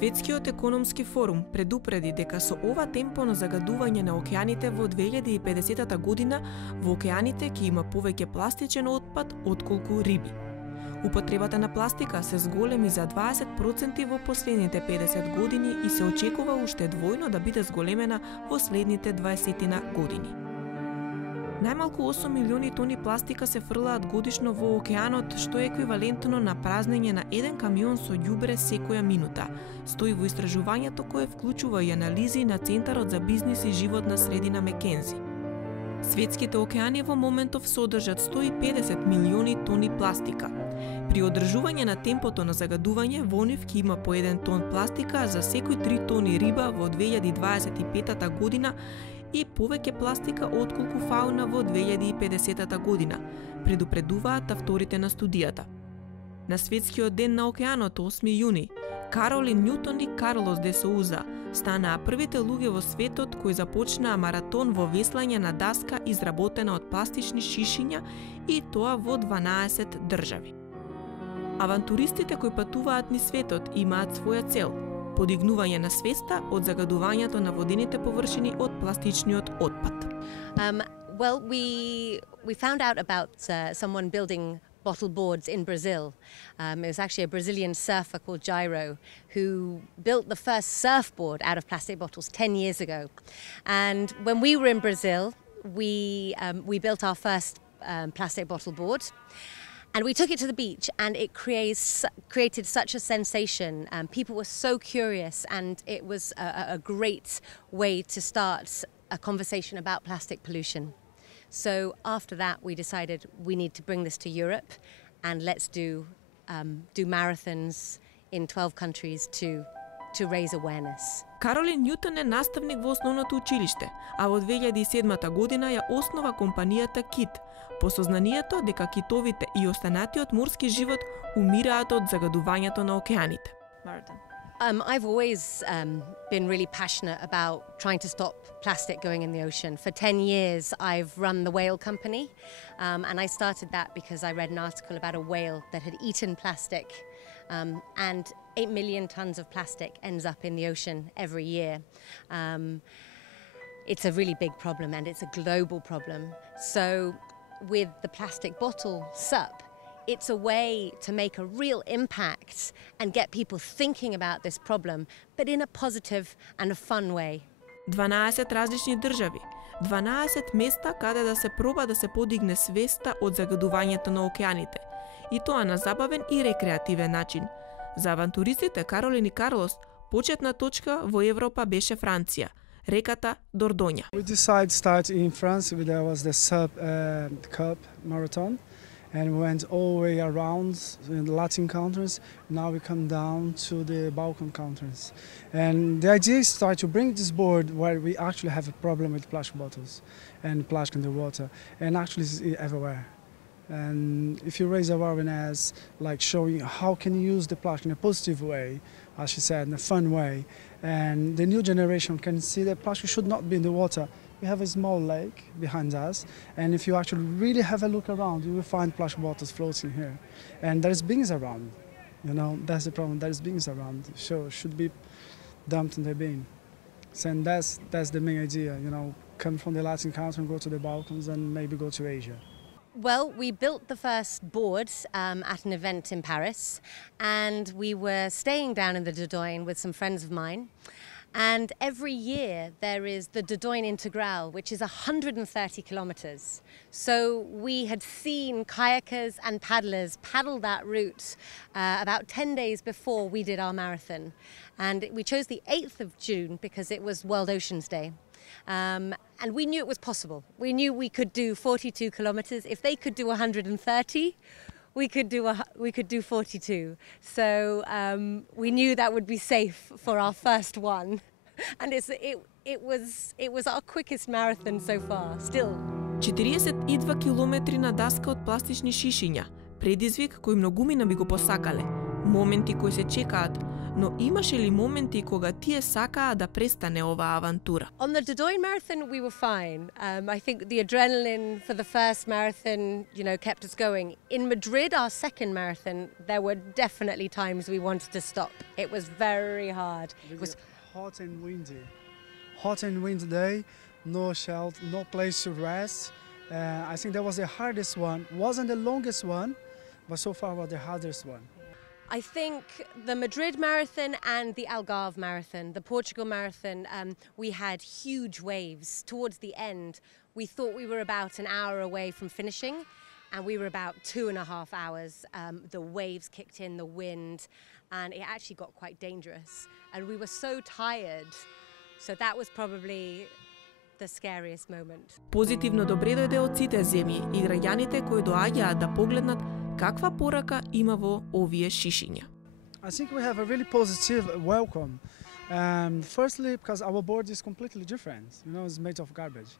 Светскиот економски форум предупреди дека со ова темпо на загадување на океаните во 2050 година во океаните ќе има повеќе пластичен отпад отколку риби. Употребата на пластика се зголеми за 20% во последните 50 години и се очекува уште двојно да биде зголемена во следните 20 години. Најмалку 8 милиони тони пластика се фрлаат годишно во океанот, што е еквивалентно на празнење на еден камион со ѓубре секоја минута, стои во истражувањето кое вклучува и анализи на Центарот за бизнис и животна средина Мекензи. Светските океани во моментов содржат 150 милиони тони пластика. При одржување на темпото на загадување, во нив ќе има по 1 тон пластика за секој 3 тони риба во 2025 година и повеќе пластика отколку фауна во 2050 година, предупредуваат авторите на студијата. На Светскиот ден на океанот 8 јуни, Каролин, Њутн и Карлос де Соуза станаа првите луѓе во светот кои започнаа маратон во веслање на даска изработена од пластични шишиња и тоа во 12 држави. Авантуристите кои патуваат низ светот имаат своја цел – подигнување на свеста од загадувањето на водените површини од пластичниот отпад. Well, we found out about someone building bottle boards in Brazil. It was actually a Brazilian surfer called Jairo who built the first surfboard out of plastic bottles 10 years ago. And when we were in Brazil, we built our first plastic bottle board. And we took it to the beach, and it created such a sensation. People were so curious, and it was a great way to start a conversation about plastic pollution. So after that, we decided we need to bring this to Europe, and let's do marathons in 12 countries to raise awareness. Каролин Њутн е наставник во основното училиште, а во 2007 година ја основа компанијата Кит, по сознанието дека китовите и останатиот морски живот умираат од загадувањето на океаните. Маратон. I've always been really passionate about trying to stop plastic going in the ocean. For 10 years, I've run the whale company, and I started that because I read an article about a whale that had eaten plastic, and 8 million tons of plastic ends up in the ocean every year. It's a really big problem, and it's a global problem. So with the plastic bottle SUP, it's a way to make a real impact and get people thinking about this problem, but in a positive and a fun way. 12 различни држави, 12 места каде да се проба да се подигне свеста од загадувањето на океаните, и тоа на забавен и рекреативен начин. За авантуристите Каролин и Карлос, почетна точка во Европа беше Франција, реката Дордоња. We decided to start in France. There was the SUP Cup marathon, and we went all the way around in the Latin countries. Now we come down to the Balkan countries, and the idea is to start to bring this board where we actually have a problem with plastic bottles and plastic in the water, and actually it's everywhere. And if you raise awareness, like showing how can you use the plastic in a positive way, as she said, in a fun way, and the new generation can see that plastic should not be in the water. We have a small lake behind us, and if you actually really have a look around, you will find plastic bottles floating here. And there's bins around, you know, that's the problem, there's bins around, so should be dumped in the bin. So that's the main idea, you know, come from the Latin country and go to the Balkans and maybe go to Asia. Well, we built the first board at an event in Paris, and we were staying down in the Dordogne with some friends of mine. And every year there is the Dordogne Integral, which is 130 kilometers. So we had seen kayakers and paddlers paddle that route about 10 days before we did our marathon. And we chose the 8th of June because it was World Oceans Day. And we knew it was possible. We knew we could do 42 kilometers. If they could do 130, we could do 42. So we knew that would be safe for our first one. And it was our quickest marathon so far, still. 42 километри на даска од пластични шишиња, предизвик кој многумина би го посакале. Моменти кои се чекаат, но имаше ли моменти кога тие сакаа да престане оваа авантура? On the Dordogne marathon, we were fine. I think the adrenaline for the first marathon, kept us going. In Madrid, our second marathon, there were definitely times we wanted to stop. It was very hard. It was hot and windy. Hot and windy day, no shelter, no place to rest. I think that was the hardest one. Wasn't the longest one, but so far was the hardest one. I think the Madrid marathon and the Algarve marathon, the Portugal marathon, we had huge waves. Towards the end, we thought we were about an hour away from finishing, and we were about 2.5 hours. The waves kicked in, the wind, and it actually got quite dangerous. And we were so tired, so that was probably the scariest moment. Позитивно добре дојде од сите земји и граѓаните кои доаѓаат да погледнат каква порака има во овие шишиња. I think we have a really positive welcome. Firstly, because our board is completely different. It's made of garbage.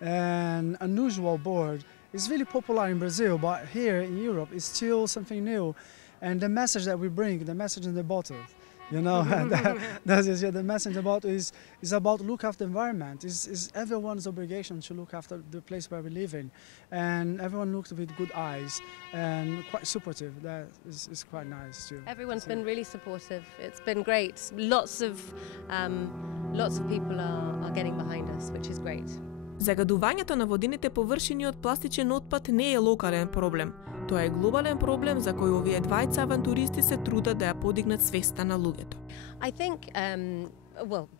An unusual board is really popular in Brazil, but here in Europe it's still something new. And the message that we bring, the message in the bottle, the message in the bottle is about look after the environment. It's everyone's obligation to look after the place where we live in. And everyone looks with good eyes and quite supportive. That is quite nice too. Everyone's been really supportive. It's been great. Lots of people are getting behind us, which is great. Загадувањето на водените површини од пластичен отпад не е локален проблем. Тоа е глобален проблем за кој овие двајца авантуристи се трудат да ја подигнат свеста на луѓето. I think,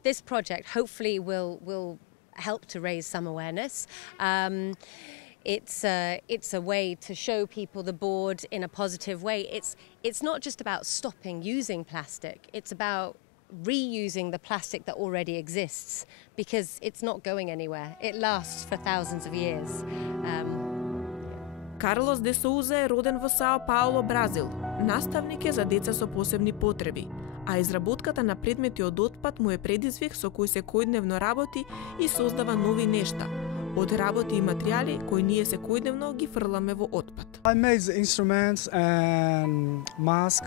this project hopefully will help to raise some awareness. It's a way to show people the board in a positive way. It's not just about stopping using plastic. It's about reusing the plastic that already exists, because it's not going anywhere. It lasts for thousands of years. Карлос де Соуза е роден во Сао Пауло, Бразил. Наставник е за деца со посебни потреби, а изработката на предмети од отпад му е предизвик со кој секојдневно работи и создава нови нешта. Од работи и материјали кои ние секојдневно ги фрламе во отпад. I made instruments and mask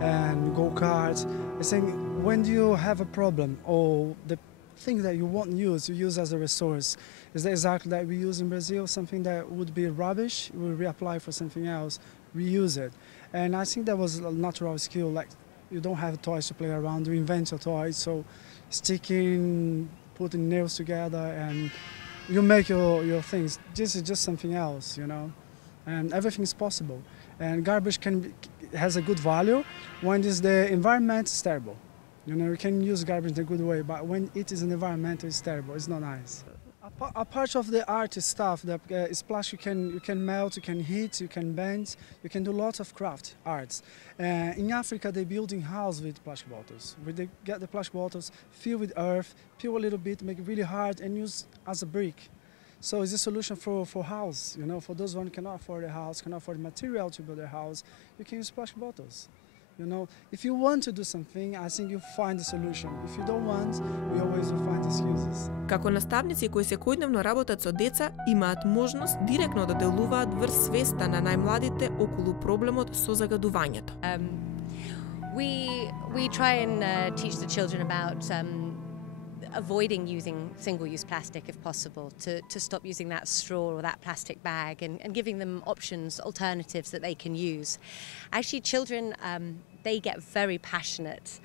and go-karts. I think when you have a problem or the thing that you won't use, you use as a resource. Is that exactly that we use in Brazil? Something that would be rubbish, we reapply for something else, reuse it. And I think that was a natural skill. Like, you don't have toys to play around, you invent your toys. So sticking, putting nails together, and you make your things. This is just something else, and everything is possible. And garbage has a good value when the environment is terrible. You can use garbage in a good way, but when it is an environment, it's terrible. It's not nice. A part of the art stuff that is plastic. You can melt, you can heat, you can bend, you can do lots of craft arts. In Africa, they building house with plastic bottles. They get the plastic bottles, fill with earth, peel a little bit, make it really hard, and use as a brick. So it's a solution for house. For those who cannot afford a house, cannot afford material to build a house, you can use plastic bottles. If you want to do something, I think you find a solution. If you don't want, we always will find excuses. Како наставници кои секојдневно работат со деца, имаат можност директно да делуваат врз свеста на најмладите околу проблемот со загадувањето. We try and teach the children about avoiding using single-use plastic if possible, to stop using that straw or that plastic bag, and giving them options, alternatives that they can use. Actually, children, they get very passionate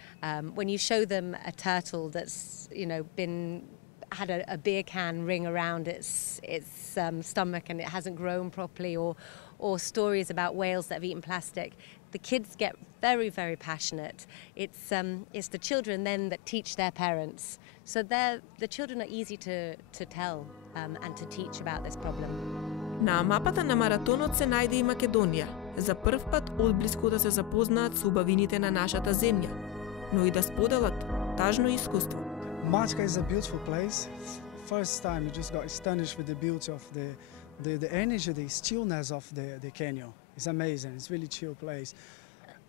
when you show them a turtle that's had a beer can ring around its stomach and it hasn't grown properly, or stories about whales that have eaten plastic. The kids get very, very passionate. It's the children then that teach their parents. So the children are easy to tell and to teach about this problem. На мапата на маратонот се најде и Македонија. За прв пат одблиску да се запознаат со убавините на нашата земја, но и да споделат тажно искуство. Matka is a beautiful place. First time you just got astonished with the beauty of the energy, the stillness of the canyon. It's amazing. It's really chill place.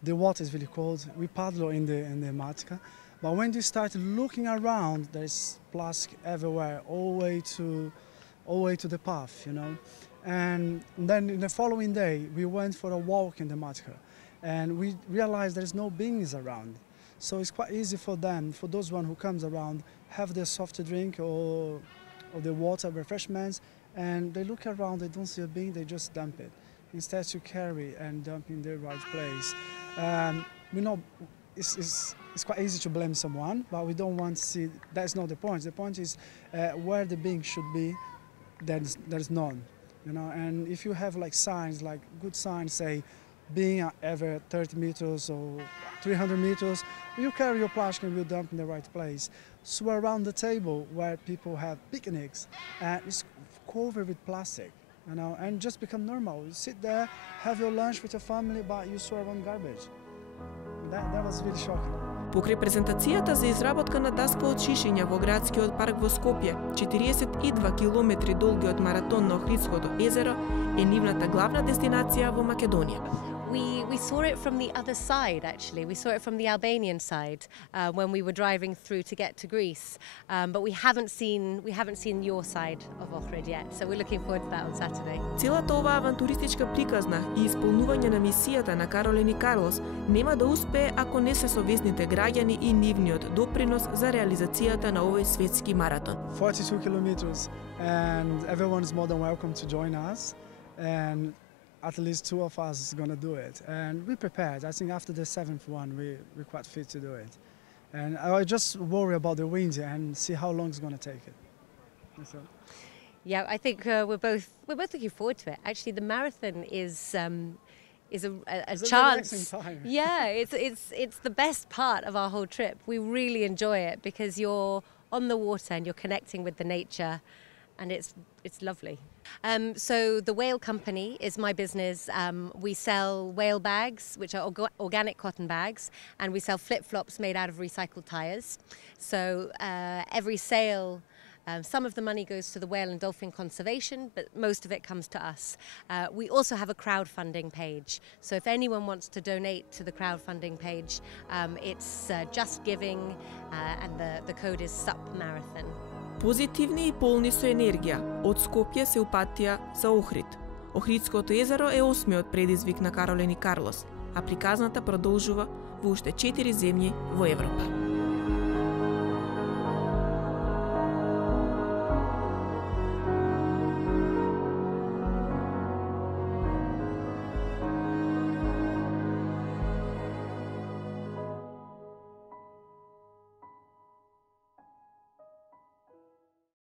The water is really cold. We paddle in the Matka, but when you start looking around, there's plastic everywhere, all the way to the path, And then the following day, we went for a walk in the Matka, and we realize there's no beings around. So it's quite easy for them, for those one who comes around, have their soft drink or the water, refreshments, and they look around, they don't see a being, they just dump it. Instead to carry and dump in the right place. We know it's quite easy to blame someone, but we don't want to see, that's not the point. The point is where the being should be, there's none. You know, and if you have like signs, like good signs, say being every 30 meters or 300 meters, you carry your plastic and you dump in the right place. So around the table where people have picnics, it's covered with plastic, you know, and just become normal. You sit there, have your lunch with your family, but you throw around garbage. That was really shocking. Покрај презентацијата за изработка на даска од шишиња во градскиот парк во Скопје, 42 километри долгиот маратон на Охридското езеро е нивната главна дестинација во Македонија. We saw it from the other side, actually. We saw it from the Albanian side when we were driving through to get to Greece. But we haven't seen your side of Ohrid yet, so we're looking forward to that on Saturday. Целата оваа авантуристичка приказна и исполнување на мисијата на Каролин и Карлос нема да успее ако не се совесните граѓани и нивниот допринос за реализацијата на овој светски маратон. 42 kilometers, and everyone is more than welcome to join us. And at least two of us is going to do it. And we're prepared. I think after the 7th one, we're quite fit to do it. And I just worry about the wind and see how long it's going to take it. So. Yeah, I think we're both looking forward to it. Actually, the marathon is a chance. Time. Yeah, it's the best part of our whole trip. We really enjoy it because you're on the water and you're connecting with the nature, and it's lovely. So the Whale Company is my business. We sell whale bags, which are organic cotton bags, and we sell flip-flops made out of recycled tires. So every sale, some of the money goes to the whale and dolphin conservation, but most of it comes to us. We also have a crowdfunding page. So if anyone wants to donate to the crowdfunding page, it's Just Giving, and the code is SUPMarathon. Позитивни и полни со енергија, од Скопје се упатија за Охрид. Охридското езеро е 8-миот предизвик на Каролин и Карлос, а приказната продолжува во уште 4 земји во Европа.